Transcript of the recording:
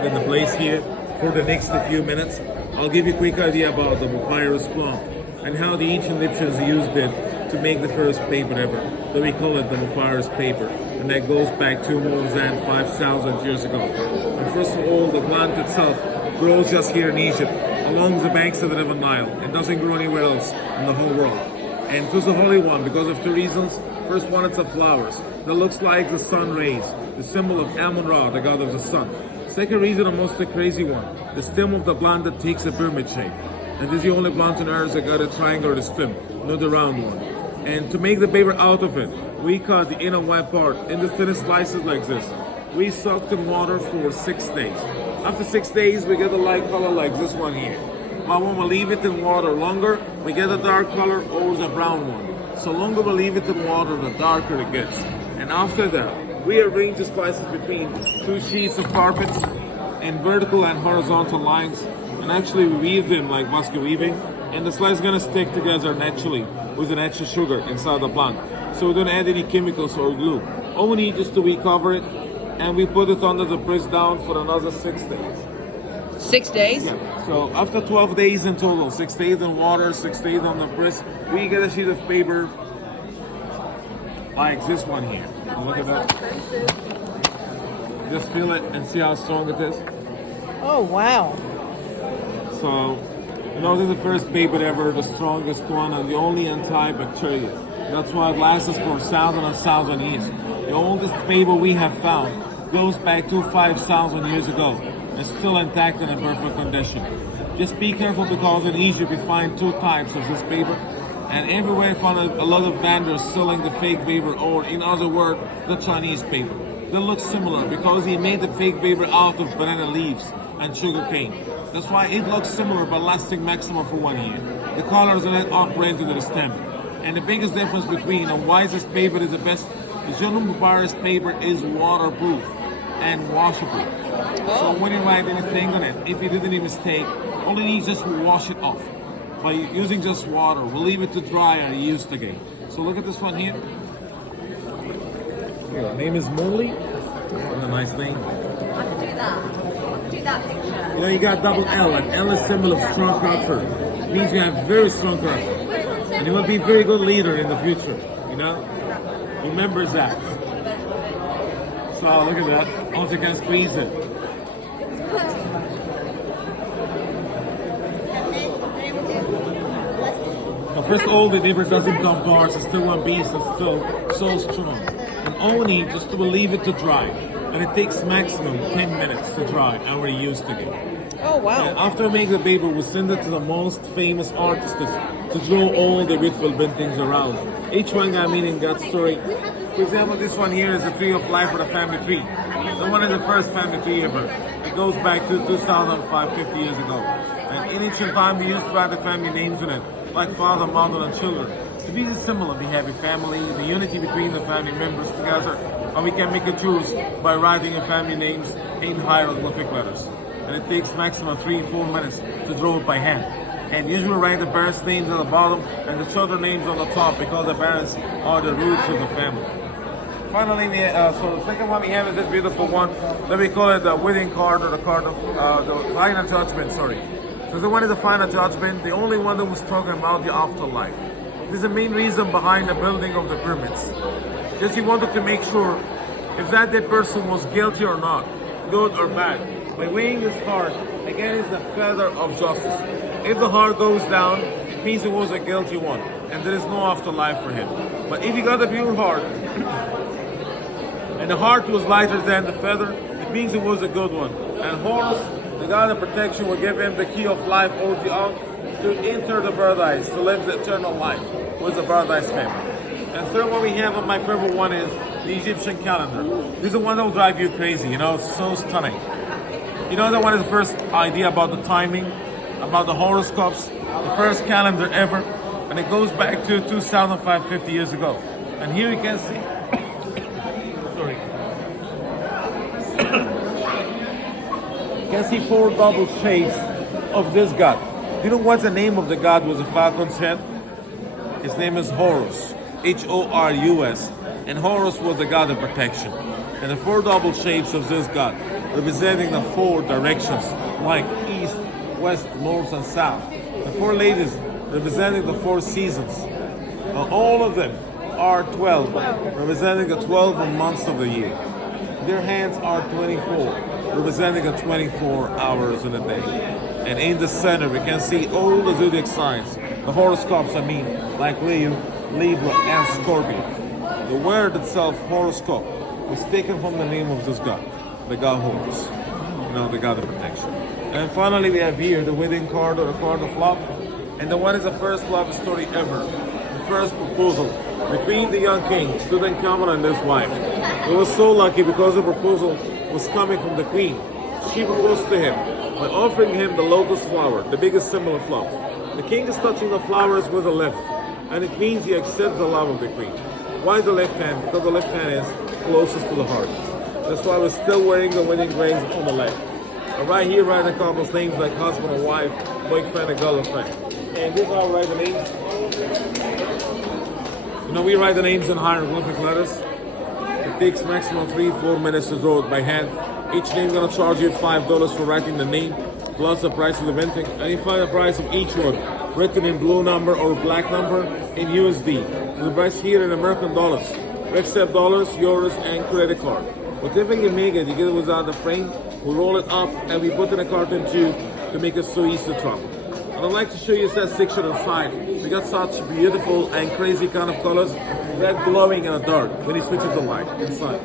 quiet in the place here for the next few minutes. I'll give you a quick idea about the papyrus plant and how the ancient Egyptians used it to make the first paper ever. So we call it the papyrus paper, and that goes back to more than 5,000 years ago. And first of all, the plant itself grows just here in Egypt, along the banks of the River Nile. It doesn't grow anywhere else in the whole world. And it was a holy one because of two reasons. First one, it's a flowers that looks like the sun rays, the symbol of Amun-Ra, the god of the sun. Second reason, a most crazy one, the stem of the plant that takes a pyramid shape. And this is the only plant on earth that got a triangular stem, not the round one. And to make the paper out of it, we cut the inner white part into thin slices like this. We soaked in water for 6 days. After 6 days, we get a light color like this one here. But when we leave it in water longer, we get a dark color or the brown one. So longer we leave it in water, the darker it gets. And after that, we arrange the slices between 2 sheets of carpets in vertical and horizontal lines. And actually we weave them like basket weaving. And the slice is gonna stick together naturally with an extra sugar inside the plant. So we don't add any chemicals or glue. All we need is to recover it, and we put it under the press down for another 6 days. 6 days? Yeah. So after 12 days in total, 6 days in water, 6 days on the press, we get a sheet of paper like this one here. Look at that. Just feel it and see how strong it is. Oh, wow. So, you know, this is the first paper ever, the strongest one, and the only antibacterial. That's why it lasts us for 1,000 years. The oldest paper we have found goes back to 5,000 years ago. It's still intact and in perfect condition. Just be careful because in Egypt you find 2 types of this paper, and everywhere you find a lot of vendors selling the fake paper, or in other words, the Chinese paper. They look similar because he made the fake paper out of banana leaves and sugar cane. That's why it looks similar but lasting maximum for 1 year. The colors are not upgraded to the stem. And the biggest difference between and why this paper is the best, the genuine papyrus paper is waterproof and washable. So when you write anything on it, if you did any mistake, all you need is just wash it off by using just water. We'll leave it to dry and use it again. So look at this one here. Your name is Molly. What a nice name. I can do that. I can do that picture. You know, you got double L, and L is symbol of strong character. It means you have very strong character. And you will be a very good leader in the future, you know? Remember that. So look at that. Also you can squeeze it. Now first of all, the paper doesn't come parts, it's still one piece, it's still so strong. And all we need is to leave it to dry. And it takes maximum 10 minutes to dry and we're used to it. Oh, wow. And after we make the paper, we send it to the most famous artists to draw all the beautiful paintings around. Each one got meaning, got story. For example, this one here is a tree of life or a family tree. The one is the first family tree ever. It goes back to 2050 years ago. And in ancient time, we used to write the family names on it, like father, mother, and children. To be the symbol of the happy family, the unity between the family members together, and we can make a choose by writing the family names in hieroglyphic letters. And it takes maximum 3-4 minutes to draw it by hand. And usually write the parents' names on the bottom and the children's names on the top because the parents are the roots of the family. Finally, so the second one we have is this beautiful one. Let me call it the wedding card, or the card of the final judgment, sorry. So the one is the final judgment, the only one that was talking about the afterlife. This is the main reason behind the building of the pyramids. Just he wanted to make sure if that dead person was guilty or not, good or bad. By weighing his heart, again is the feather of justice. If the heart goes down, it means it was a guilty one, and there is no afterlife for him. But if he got a pure heart, and the heart was lighter than the feather, it means it was a good one. And Horus, the god of protection, will give him the key of life, Ojiang, to enter the paradise, to live the eternal life with the paradise family. And third one we have, and my favorite one, is the Egyptian calendar. This is the one that will drive you crazy, you know, it's so stunning. You know that one is the first idea about the timing, about the horoscopes, the first calendar ever, and it goes back to 2,550 years ago. And here you can see, sorry, you can see 4 double shapes of this god. Do you know what's the name of the god with the falcon's head? His name is Horus, Horus, and Horus was the god of protection. And the 4 double shapes of this god representing the 4 directions, like east, west, north, and south. The 4 ladies representing the 4 seasons. All of them are 12, representing the 12 months of the year. Their hands are 24, representing the 24 hours in a day. And in the center, we can see all the zodiac signs, the horoscopes, like Leo, Libra, and Scorpio. The word itself, horoscope, was taken from the name of this god, the god Horus, the god of protection. And finally, we have here the wedding card, or the card of love. And the one is the first love story ever. The first proposal between the young king, Tutankhamun, and his wife. He was so lucky because the proposal was coming from the queen. She proposed to him by offering him the lotus flower, the biggest symbol of love. The king is touching the flowers with the left, and it means he accepts the love of the queen. Why the left hand? Because the left hand is closest to the heart. That's why we're still wearing the wedding rings on the left. And right here, write the couple's names like husband and wife, boyfriend and girlfriend. And this is how we write the names. We write the names in hieroglyphic letters. It takes maximum 3-4 minutes to draw it by hand. Each name gonna charge you $5 for writing the name, plus the price of the printing. And you find the price of each one written in blue number or black number in USD. So the price here in American dollars. We accept dollars, euros, and credit card. Whatever you make it, you get it without the frame. We roll it up and we put in a carton tube to make it so easy to travel. And I'd like to show you that section inside. We got such beautiful and crazy kind of colors. Red glowing in the dark when you switch it to light inside.